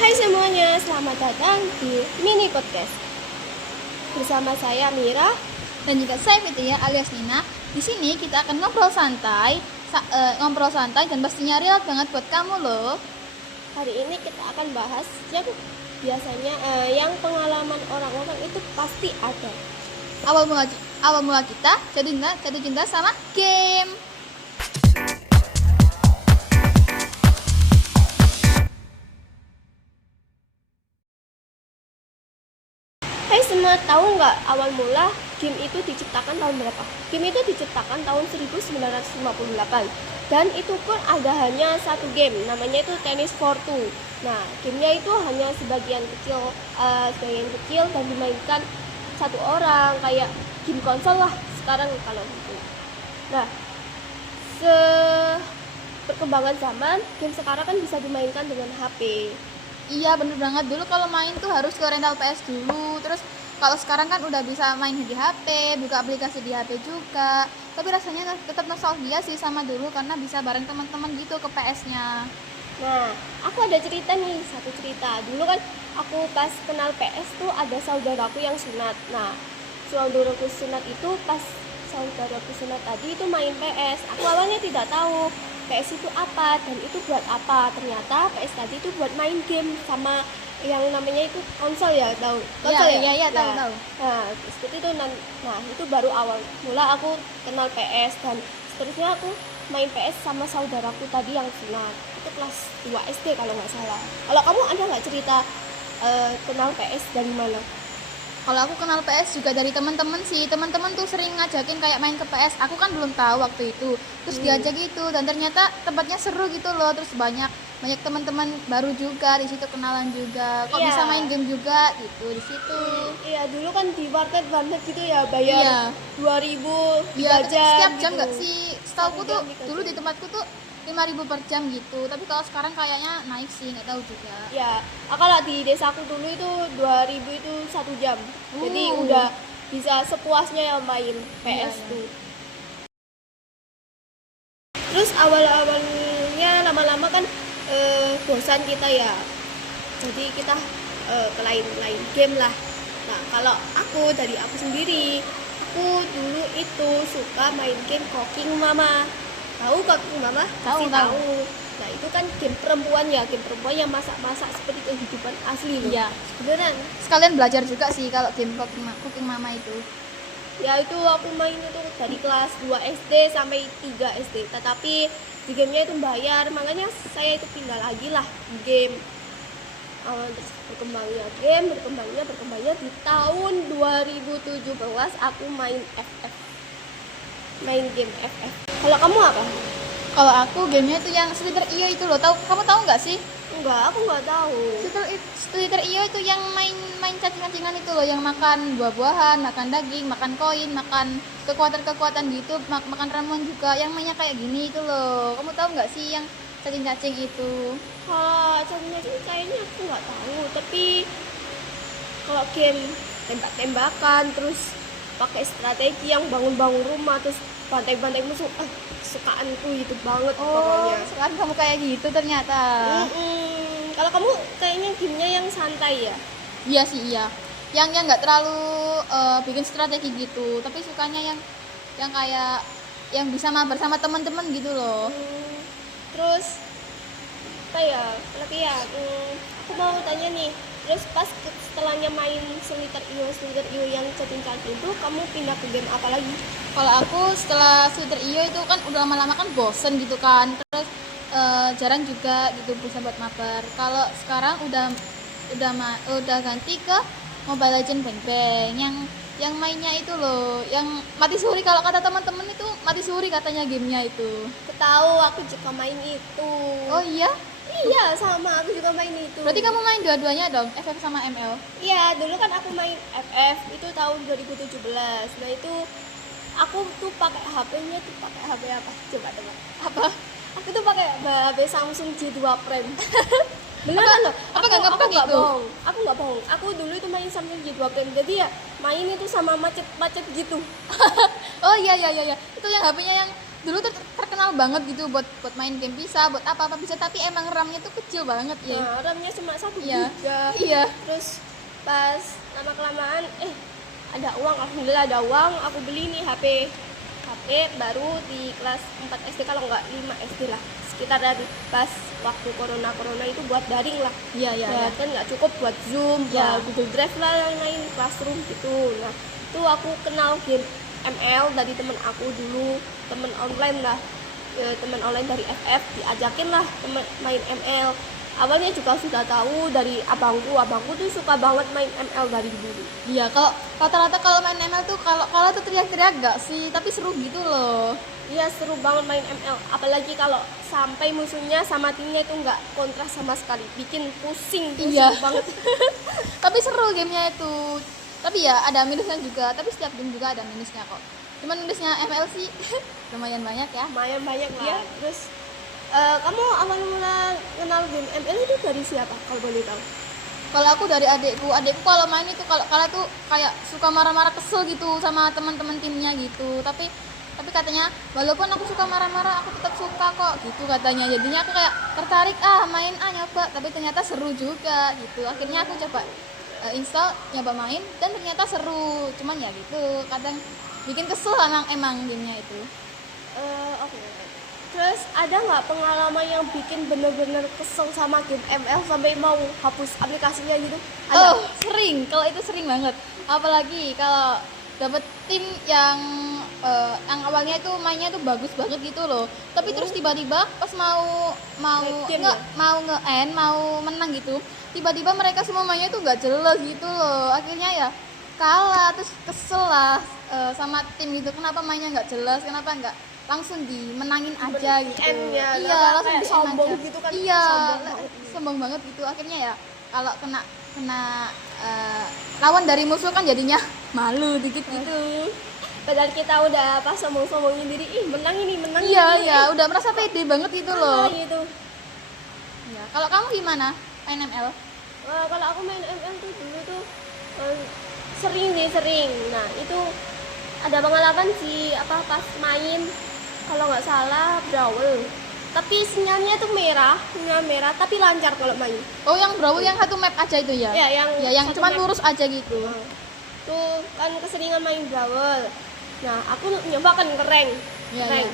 Hai semuanya, selamat datang di Mini Podcast. Bersama saya Mira Dan juga saya Fitria alias Nina. Di sini kita akan ngobrol santai, dan pastinya real banget buat kamu loh. Hari ini kita akan bahas yang biasanya yang pengalaman orang-orang itu pasti ada. Awal mula kita jatuh cinta sama game. Hai semua, tahu nggak awal mula game itu diciptakan tahun berapa? Game itu diciptakan tahun 1958 dan itu pun ada hanya satu game, namanya itu Tennis for Two. Nah, gamenya itu hanya sebagian kecil dan dimainkan satu orang, kayak game konsol lah sekarang kalau gitu. Nah, perkembangan zaman, game sekarang kan bisa dimainkan dengan HP. Iya bener banget, dulu kalau main tuh harus ke rental PS dulu. Terus kalau sekarang kan udah bisa main di HP, buka aplikasi di HP juga. Tapi rasanya tetap nostalgia sih sama dulu karena bisa bareng teman-teman gitu ke PS-nya. Nah, aku ada cerita nih, satu cerita. Dulu kan aku pas kenal PS tuh ada saudaraku yang sunat. Nah, saudaraku sunat itu pas saudaraku sunat tadi itu main PS. Aku awalnya tidak tahu PS itu apa dan itu buat apa. Ternyata PS tadi itu buat main game sama yang namanya itu konsol ya, tahu? Konsol ya? Iya, tahu. Nah, seperti itu. Nah, itu baru awal mula aku kenal PS dan seterusnya aku main PS sama saudaraku tadi yang sunat. Itu kelas 2 SD kalau nggak salah. Kalau kamu ada nggak cerita kenal PS dari mana? Kalau aku kenal PS juga dari teman-teman sih. Teman-teman tuh sering ngajakin kayak main ke PS. Aku kan belum tahu waktu itu. Terus diajak gitu dan ternyata tempatnya seru gitu loh. Terus banyak teman-teman baru juga di situ, kenalan juga. Kok bisa main game juga gitu di situ. Iya, dulu kan di warnet gitu ya, bayar 2.000 Iya, setiap jam gitu. nggak sih? Setauku tuh Jam dulu di tempatku tuh 5.000 per jam gitu. Tapi kalau sekarang kayaknya naik sih, nggak tahu juga. Ya, kalau di desaku dulu itu 2.000 itu 1 jam. Jadi udah bisa sepuasnya ya main PS tuh. Terus awal-awalnya lama-lama kan bosan kita ya. Jadi kita ke lain game lah. Nah, kalau dari aku sendiri, aku dulu itu suka main game Cooking Mama. Tahu Cooking Mama? Tahu. Nah, itu kan game perempuan ya, game perempuan yang masak-masak seperti kehidupan asli loh. Iya. Beneran. Sekalian belajar juga sih kalau game Cooking Mama itu. Ya itu aku main itu dari kelas 2 SD sampai 3 SD. Tetapi di gamenya itu bayar, makanya saya itu pindah lagi lah game. Terus berkembangnya di tahun 2017 aku main FF. Main game FF. Kalau kamu apa? Kalau aku gamenya itu yang Slither.io itu loh. Kamu tahu nggak sih? Enggak, aku nggak tahu. Slither.io itu yang main cacing-cacingan itu loh, yang makan buah-buahan, makan daging, makan koin, makan kekuatan gitu, makan ramuan juga, yang mainnya kayak gini itu loh. Kamu tahu nggak sih yang cacing-cacing itu? Kalau cacing-cacing kayaknya aku nggak tahu, tapi kalau game tembak-tembakan terus pakai strategi yang bangun-bangun rumah terus bantai-bantai musuh, kesukaanku itu banget pokoknya. Sekarang kamu kayak gitu ternyata. Kalau kamu kayaknya gamenya yang santai ya? Iya sih, iya. Yang nggak terlalu bikin strategi gitu, tapi sukanya yang kayak yang bisa mabar sama teman-teman gitu loh. Terus apa ya? Lagi ya, aku mau tanya nih. Terus pas setelahnya main Slither.io yang cacing-cacing itu, kamu pindah ke game apa lagi? Kalau aku setelah Slither.io itu kan udah lama-lama kan bosen gitu kan. Terus jarang juga gitu bisa buat mabar. Kalau sekarang udah ganti ke Mobile Legends Bang Bang yang mainnya itu loh, yang mati suri. Kalau kata teman-teman itu mati suri katanya gamenya itu. Tahu, aku juga main itu. Oh iya? Iya, sama aku juga main itu. Berarti kamu main dua-duanya dong, FF sama ML? Iya, dulu kan aku main FF itu tahun 2017. Nah itu aku tuh pakai HP-nya tuh pakai HP apa? Coba tebak. Apa? Aku tuh pakai HP Samsung J2 Prime. Beneran loh. Apa nggak ngepek itu? Bohong. Aku nggak bohong. Aku dulu itu main Samsung J2 Prime. Jadi ya main itu sama macet gitu. Oh iya. Itu yang HP-nya yang dulu terkenal banget gitu buat main game bisa, buat apa bisa, tapi emang RAM-nya tuh kecil banget ya. Nah, RAM-nya cuma 1 Iya. giga. Iya. Terus pas lama kelamaan ada uang, alhamdulillah ada uang, aku beli nih HP baru di kelas 4 SD kalau nggak 5 SD lah, sekitar dari pas waktu corona itu buat daring lah. Iya, Ya, kan nggak cukup buat Zoom, Ya. Google Drive lah, lain-lain Classroom gitu. Nah, itu aku kenal game ML dari temen aku dulu, temen online lah. Temen online dari FF diajakin lah temen main ML. Awalnya juga sudah tahu dari abangku tuh suka banget main ML dari dulu. Iya, kalau rata-rata kalau main ML tuh kalau tuh teriak-teriak gak sih, tapi seru gitu loh. Iya, seru banget main ML, apalagi kalau sampai musuhnya sama timnya itu nggak kontras sama sekali, bikin pusing Iya. banget. Tapi seru gamenya itu. Tapi ya ada minusnya juga, tapi setiap game juga ada minusnya kok. Cuman minusnya ML sih lumayan banyak ya. Lumayan banyak lah. Iya. Terus kamu awal mula kenal game ML itu dari siapa kalau boleh tahu? Kalau aku dari adekku kalau main itu kalau tuh kayak suka marah-marah, kesel gitu sama teman-teman timnya gitu. Tapi katanya walaupun aku suka marah-marah, aku tetap suka kok gitu katanya. Jadinya aku kayak tertarik main nyoba, tapi ternyata seru juga gitu. Akhirnya aku coba install, nyoba main, dan ternyata seru. Cuman ya gitu, kadang bikin kesel emang gamenya itu. Oke. Terus ada nggak pengalaman yang bikin bener-bener kesel sama game ML sampai mau hapus aplikasinya gitu? Ada? Oh, sering. Kalau itu sering banget. Apalagi kalau dapet tim yang awalnya itu mainnya tuh bagus banget gitu loh. Tapi terus tiba-tiba pas mau Nge-game ya? mau menang gitu, tiba-tiba mereka semua mainnya tuh nggak jelas gitu loh. Akhirnya ya kalah, terus kesel lah sama tim gitu. Kenapa mainnya nggak jelas? Kenapa nggak langsung dimenangin aja gitu? End-nya, Iya, apa, langsung kayak di sombong aja. gitu kan? Iya, Sombong banget. sombong banget gitu. Akhirnya ya kalau kena lawan dari musuh kan jadinya malu dikit gitu. Padahal kita udah pas sombong-sombongin diri, menang ini. Iya, udah merasa pede banget gitu loh. Gitu. Ya, kalau kamu gimana main ML? Kalau aku main ML tuh dulu tuh sering. Nah, itu ada pengalaman sih pas main, kalau nggak salah Brawl. Tapi sinyalnya tuh merah tapi lancar kalau main. Oh, yang Brawl yang satu map aja itu ya? Ya, yang satu cuma map. lurus aja gitu. Tuh kan keseringan main Brawl. Nah, aku nyoba kan rank. Iya, Rank. iya.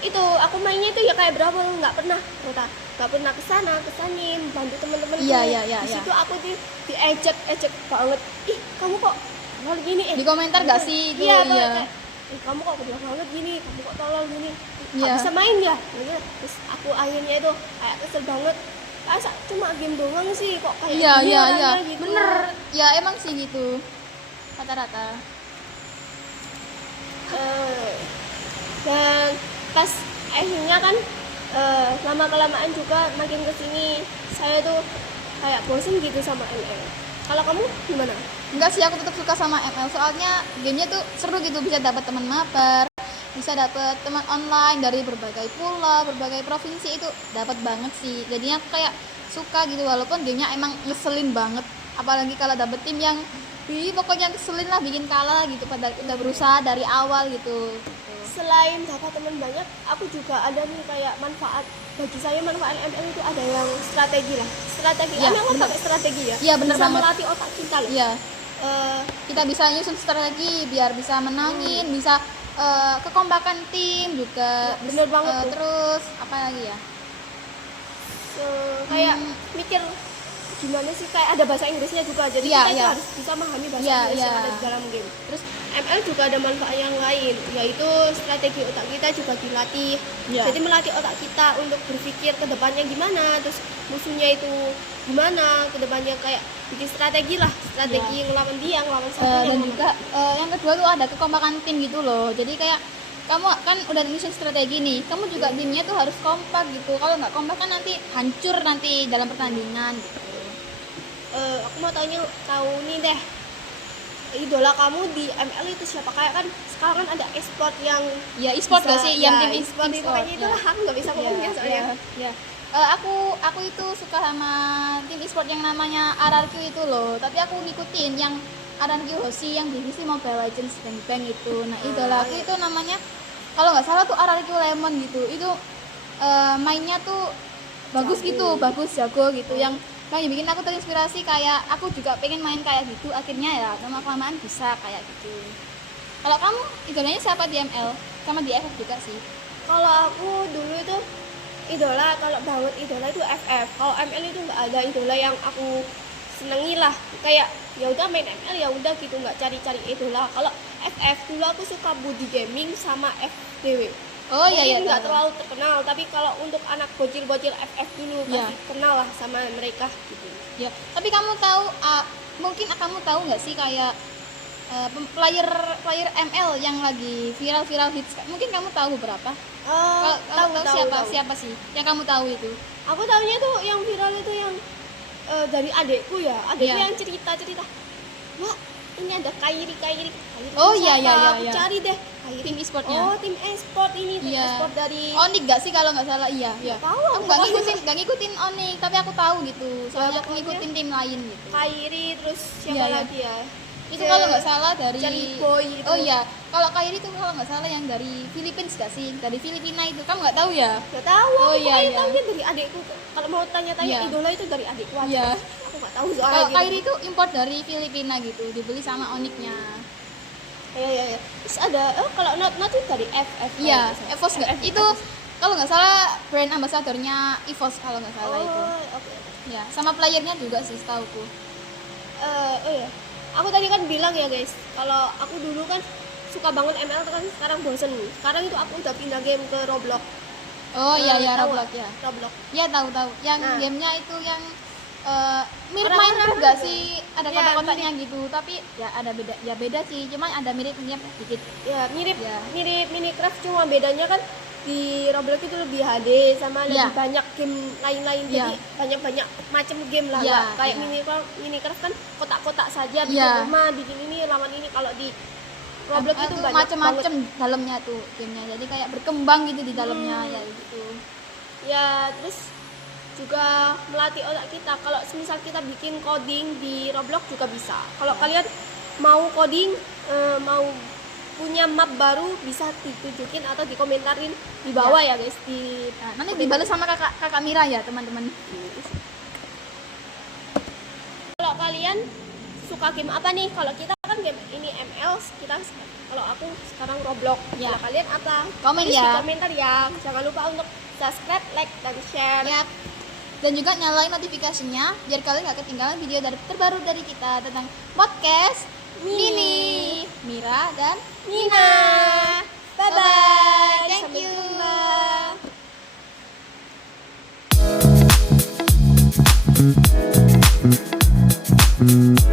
Itu aku mainnya itu ya kayak Brawl, nggak pernah kesanin bantu teman-teman. Iya. Di situ aku diejek banget. Ih, kamu kok tolol gini? Di komentar nggak sih itu? Iya. Iya. Kayak, kamu kok kedua banget gini, kamu kok tolol gini. Iya. Nggak bisa main ya? Gitu. Terus aku akhirnya itu kayak kesel banget. Kayak cuma game doang sih kok kayak Iya. gini orangnya gitu. Bener. Ya emang sih gitu. Rata-rata. Dan pas akhirnya kan lama kelamaan juga makin kesini saya tuh kayak bosen gitu sama ML. Kalau kamu gimana? Enggak sih, aku tetap suka sama ML soalnya gamenya tuh seru gitu, bisa dapat teman mabar, bisa dapat teman online dari berbagai pulau, berbagai provinsi, itu dapat banget sih. Jadinya aku kayak suka gitu walaupun gamenya emang ngeselin banget, apalagi kalau dapet tim yang pokoknya ngeselin lah, bikin kalah gitu padahal udah berusaha dari awal gitu. Selain dapat teman banyak, aku juga ada nih kayak manfaat. Bagi saya manfaat ML itu ada yang strategi lah. Strategi. Ya, ML kan pakai strategi ya. Iya, bener bisa banget. melatih otak kita loh. Iya, kita bisa nyusun strategi biar bisa menangin, bisa kekompakan tim juga. Ya, bener banget tuh. Terus apa lagi ya? Kayak mikir gimana sih, kayak ada bahasa Inggrisnya juga, jadi Iya, kita itu iya. harus bisa memahami bahasa Iya, Inggris yang iya. ada di dalam game. Terus ML juga ada manfaat yang lain, yaitu strategi otak kita juga dilatih. Iya. Jadi melatih otak kita untuk berpikir ke depannya gimana, terus musuhnya itu gimana ke depannya, kayak bikin strategi lah, strategi ngelawan dia, ngelawan satunya. Dan juga yang kedua tuh ada kekompakan tim gitu loh. Jadi kayak kamu kan udah nyusun strategi nih, kamu juga timnya tuh harus kompak gitu. Kalau nggak kompak kan nanti hancur nanti dalam pertandingan gitu. Aku mau tahu nih deh, idola kamu di ML itu siapa? Kayak kan sekarang kan ada e-sport yang Ya e-sport gak sih? ya, Yang tim e-sport itu e-sport, kayaknya itu lah, aku nggak bisa ngomongnya soalnya. Ya. Aku itu suka sama tim e-sport yang namanya RRQ itu loh. Tapi aku ngikutin yang RRQ Hoshi yang divisi Mobile Legends Bang Bang itu. Nah, idola aku itu namanya kalau nggak salah tuh Arariku Lemon gitu. Itu mainnya tuh bagus gitu, bagus, jago gitu. Yang bikin aku terinspirasi, kayak aku juga pengen main kayak gitu. Akhirnya ya lama-kelamaan bisa kayak gitu. Kalau kamu idolanya siapa di ML? Sama di FF juga sih. Kalau aku dulu itu idola, kalau banget idola itu FF. Kalau ML itu nggak ada idola yang aku senengi lah. Kayak ya udah main ML ya udah gitu, nggak cari-cari idola. Kalau FF dulu aku suka Budi Gaming sama FDW. Oh iya iya, Mungkin nggak tahu. terlalu terkenal, tapi kalau untuk anak bocil-bocil FF dulu Iya. pasti kenal lah sama mereka gitu. Ya, tapi kamu tahu mungkin kamu tahu nggak sih kayak player ML yang lagi viral hits? Mungkin kamu tahu beberapa? Tahu siapa sih yang kamu tahu itu? Aku tahunya tuh yang viral itu yang dari adekku ya, adekku Iya. yang cerita, wah ini ada Kairi Oh, itu iya, siapa? iya, iya, Aku iya. cari deh Kairi. Tim e-sportnya. Oh, tim e-sport ini, tim Iya. e-sport dari Onik gak sih kalau nggak salah? Iya, iya. tahu Aku nggak ngikutin Onik, tapi aku tahu gitu. Soalnya aku pokoknya ngikutin tim lain gitu. Kairi, terus siapa Iya, iya. lagi ya? Itu kalau nggak salah dari Cari Boy itu. Oh iya, kalau Kairi itu kalau nggak salah yang dari Philippines gak sih? Dari Filipina itu. Kamu nggak tahu ya? Nggak tahu. Oh, Aku iya, pokoknya iya. tahunya dari adekku. Kalau mau tanya-tanya Iya. idola itu dari adekku aja. Iya. Aku nggak tahu soalnya Kalau gitu. Kairi itu import dari Filipina gitu, dibeli sama Oniknya. Iya. Terus ada kalau not itu dari FF. Iya, kalau EVOS nggak? FF. Itu kalau nggak salah brand ambasadornya EVOS kalau nggak salah itu. Oke. Ya, sama playernya juga sih setauku. Oh ya, aku tadi kan bilang ya guys, kalau aku dulu kan suka banget ML kan, sekarang bosen. Sekarang itu aku udah pindah game ke Roblox. Oh iya ya, Tahu Roblox nggak? ya. Roblox. Ya tahu. Yang Nah. gamenya itu yang mirip Orang-orang Minecraft kan gak tuh. sih? Ada Ya, kotak-kotaknya gitu, tapi ya ada beda. Ya beda sih, cuma ada miripnya dikit. Ya mirip Ya. mirip Minecraft, cuma bedanya kan di Roblox itu lebih HD sama Ya. lebih banyak game lain-lain. Ya. Jadi banyak macam game lah. Ya, nggak kayak ya. Minecraft kan kotak-kotak saja, bikin Ya. rumah, bikin ini, lawan ini. Kalau di Roblox itu banyak macam-macam banget. dalamnya tuh gamenya. Jadi kayak berkembang gitu di dalamnya ya gitu. Ya, terus juga melatih otak kita. Kalau misal kita bikin coding di Roblox juga bisa. Kalau kalian mau coding, mau punya map baru, bisa ditunjukin atau dikomentarin di bawah ya guys, di Nah, nanti dibalas sama kakak Mira ya teman-teman. Kalau kalian suka game apa nih? Kalau kita kan game ini ML, kalau aku sekarang Roblox. Ya. Kalau kalian apa? Komen Tulis ya. di komentar ya. Jangan lupa untuk subscribe, like, dan share. Ya. Dan juga nyalain notifikasinya biar kalian nggak ketinggalan video terbaru dari kita tentang podcast Mini, Mira dan Nina. Bye-bye. Thank Sampai you. jumpa.